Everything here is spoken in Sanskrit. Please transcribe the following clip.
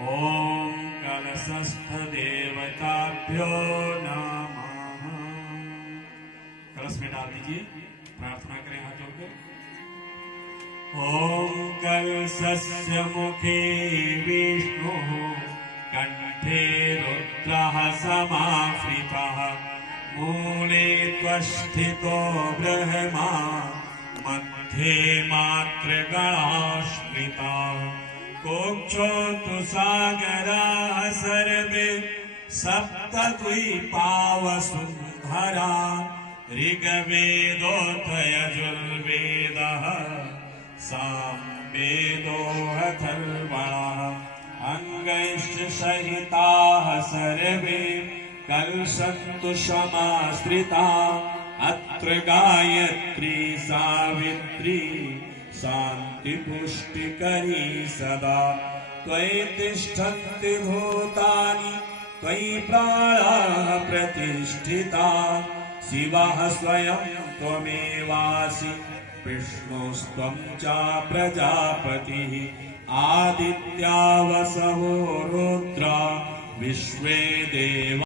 ॐ कलशस्थदेवताभ्यो नमः। कलश में डाल दीजिए, प्रार्थना करें हाथ जोड़कर। ॐ कलशस्य मुखे विष्णुः कंठे रुद्रः समाश्रितः मूले त्वस्थितो ब्रह्मा मध्ये मातृगणाश्रिता कोक्षोतु सागराः सर्वे सप्तद्वीपावसुन्धरा ऋग्वेदोऽथ यजुर्वेदः सामवेदो अथर्वणः अङ्गैश्च सहिताः सर्वे कलशन्तु समाश्रिता अत्र गायत्री सावित्री शान्तिपुष्टिकरी सदा त्वयि तिष्ठन्ति भूतानि त्वयि प्राणाः प्रतिष्ठिता शिवः स्वयं त्वमेवासि विष्णुस्त्वं च प्रजापतिः आदित्या वसवो रुद्रा विश्वे देवा।